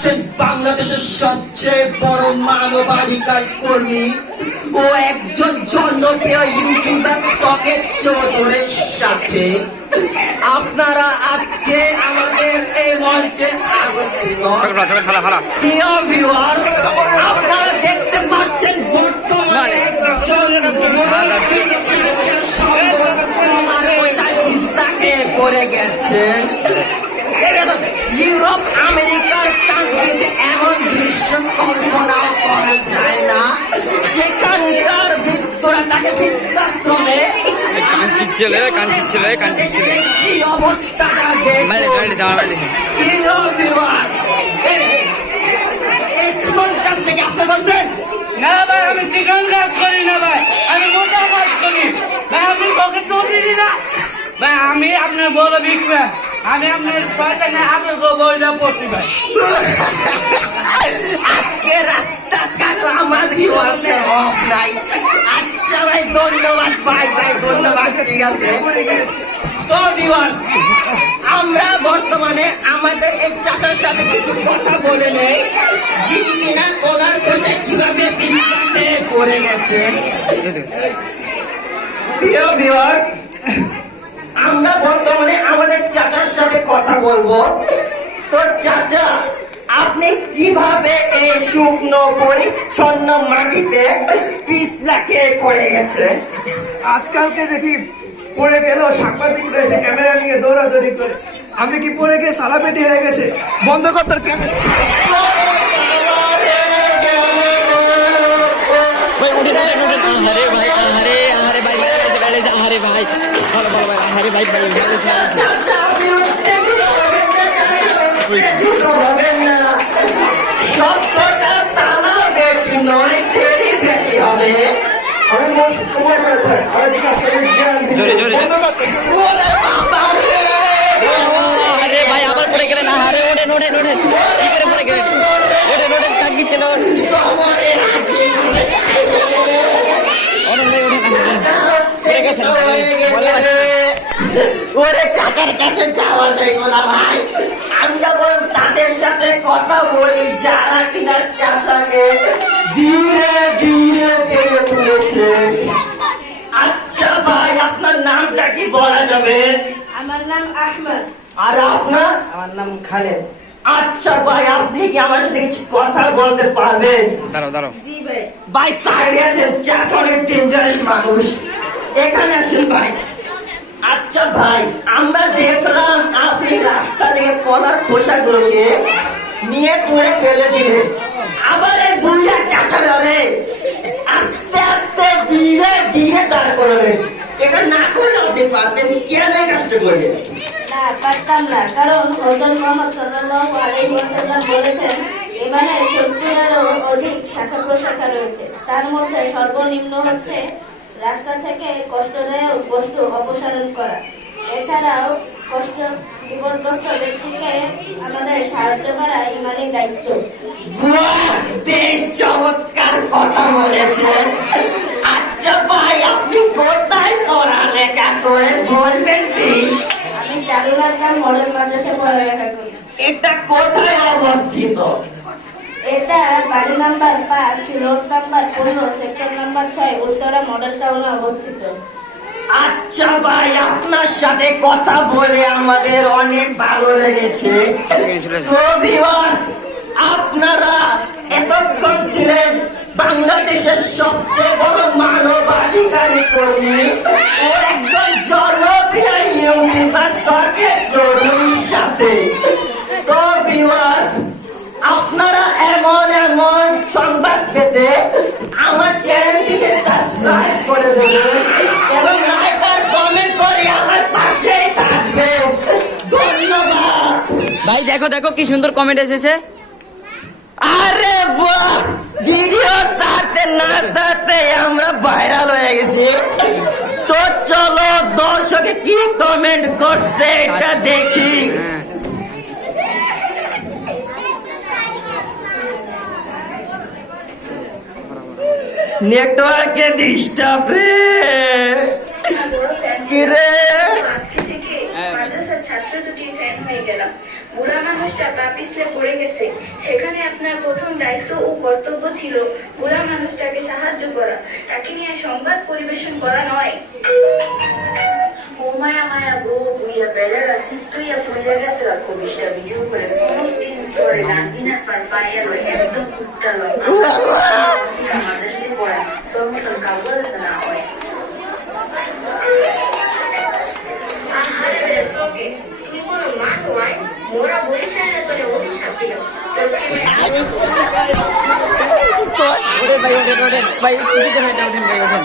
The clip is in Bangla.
পাচ্ছেন বাংলাদেশের সবচেয়ে বড় মানবাধিকার কর্মী ও একজন জনপ্রিয় ইউটিউবার সকেট চৌধুরীর সাথে আপনারা আজকে আমাদের এই মঞ্চে আগন্তুক। প্রিয় ভিউয়ার্স, আপনারা দেখতে পাচ্ছেন বর্তমানে একজন পিস্তাকে পড়ে গেছেন। ইউরোপ আমেরিকার কান্ট্রিতে এমন দৃশ্য কল্পনাও করা যায় না। সেখানকার ভিতরা তাকে বৃদ্ধাশ্রমে কি অবস্থাটা এই জীবন কাছ থেকে আপনি বলছেন না ভাই, আমি চিকন কাজ করি না ভাই, আমি মোটা কাজ করি ভাই, আমি পকেট করি না ভাই, আমি আপনার বড় বিক্রি, আমি আপনার শয়তানে আপনার বইটা পড়ছি ভাই। আজকে রাস্তা কাল আমার ভিউয়ার্সে অফ নাই। আচ্ছা ভাই, ধন্যবাদ ভাই, ধন্যবাদ, ঠিক আছে। তো ভিউয়ার্স, আমরা বর্তমানে আমাদের এই চাচার সাথে কিছু কথা বলে নেই, যিনি কিনা ওনার বসে কিভাবে বিস্তারে পড়ে গেছেন। প্রিয় ভিউয়ার্স, আমরা বর্তমানে আমাদের চাচার সাথে কথা বলবো। তো চাচা, আপনি কিভাবে এই শুকনো পরিচ্ছন্ন মাটিতে পিছলাকে পড়ে গেছে? আজকালকে দেখি পড়ে গেল, সাংবাদিকরা এসে ক্যামেরা নিয়ে দৌড়াদৌড়ি করে। আমি কি পড়ে গিয়ে সালাপেটি হয়ে গেছে? বন্ধ কর তার ক্যামেরা। সবকটা সালাপেটি নয়, সেলিব্রিটি হবে। আমি বলছি তোমার কথা, আর এদিকে আসলে বন্ধ কর। আরে ভাই, আবার পড়ে গেলেন। আরে ওঠেন ওঠেন ওঠেন, কি করে পড়ে গেলেন? ওঠেন ওঠেন, টাক দিচ্ছেন। ওরে চাচার কাছে যাওয়া যায় না ভাই। আমরা বল তাদের সাথে কথা বলি যারা কিনা চাচাকে ধীরে ধীরে টেনে তুলেছে। আচ্ছা ভাই, আপনার নামটা কি বলা যাবে? আমার নাম আহমদ। আর আপনার? আমার নাম খালেদ। আচ্ছা ভাই, আপনি কি আমার সাথে কিছু কথা বলতে পারবেন? দাঁড়াও। জি ভাই। ভাই সাইডে আছেন, চাচা অনেক ডেঞ্জারাস মানুষ, এখানে আসেন ভাই। আচ্ছা ভাই, আমরা দেখলাম আপনি রাস্তা থেকে কলার খোসাগুলোকে নিয়ে তুলে ফেলে দিলেন, আবার এই বুড়িয়া চাচা ধরে আস্তে আস্তে ধীরে ধীরে দাঁড় করলেন। এটা না করলে আপনি পারতেন, কেন এই কাজটা করলেন? না, পারতাম না, কারণ হযরত মুহাম্মদ সাল্লাল্লাহু আলাইহি ওয়াসাল্লাম বলেছেন ইমানে 70-এরও অধিক শাখা প্রশাখা রয়েছে। তার মধ্যে সর্বনিম্ন হচ্ছে রাস্তা থেকে কষ্টদায়ক বস্তু অপসারণ করা। এছাড়াও বিপদগ্রস্ত ব্যক্তিকে আমাদের সাহায্য করা ইমানি দায়িত্ব। বাহ, বেশ চমৎকার কথা বলেছেন। আচ্ছা ভাই, আপনি কোথায় পড়ালেখা করে বলবেন প্লিজ? আমি দারুল আরকাম মডেল মাদ্রাসায় পড়ালেখা করি। এটা কোথায় অবস্থিত? এটা বাড়ি number 5, road number 15, sector number 6, Uttara model টাউনে অবস্থিত। আচ্ছা ভাই, আপনার সাথে কথা বলে আমাদের অনেক ভালো লেগেছে। তো ভিউয়ার্স, আপনারা এতক্ষণ ছিলেন বাংলাদেশের সবচেয়ে বড় মানবাধিকারী কর্মী ও একজন জনপ্রিয় ইউটিউবার সকেট চৌধুরীর সাথে। তো ভিউয়ার্স, আপনারা এমন সংবাদ পেতে আমার চ্যানেলটিকে সাবস্ক্রাইব করে দেবেন এবং লাইক আর কমেন্ট করে আমার পাশেই থাকবেন। ধন্যবাদ ভাই, দেখো কি সুন্দর কমেন্ট এসেছে। আরে বাহ, ভিডিও সাথে না সাথে আমরা ভাইরাল হয়ে গেছি। তো চলো দর্শকে কি কমেন্ট করছে এটা দেখি। নেটওয়ার্কে ডিস্টার্ব রে, কি রে? মাদ্রাসার ছাত্র দুটি ফ্যান হয়ে গেলাম। বুড়া মানুষটা পা পিছলে পড়ে গেছে, আপনার প্রথম দায়িত্ব ও কর্তব্য ছিল বুড়া মানুষটাকে সাহায্য করা, তাকে নিয়ে সংবাদ পরিবেশন করা নয়। ও মায়া মায়া গো বুইয়া বেলার সিস্টইয়া ফুলে গেছে কবিশা ভিডিও করে কোনদিন ধরে গান্ধীনা পার পাইয়া একদম কুট্টালো আমাদের সাথে পড়া তখন কাগজ না হয়। তুই কোনো মা নয়, মোরা বরিশালে তোরে অভিশাপ দিল। ওরে ভাই ওঠেন ভাই, কিছু ওঠেন ভাই ওঠেন।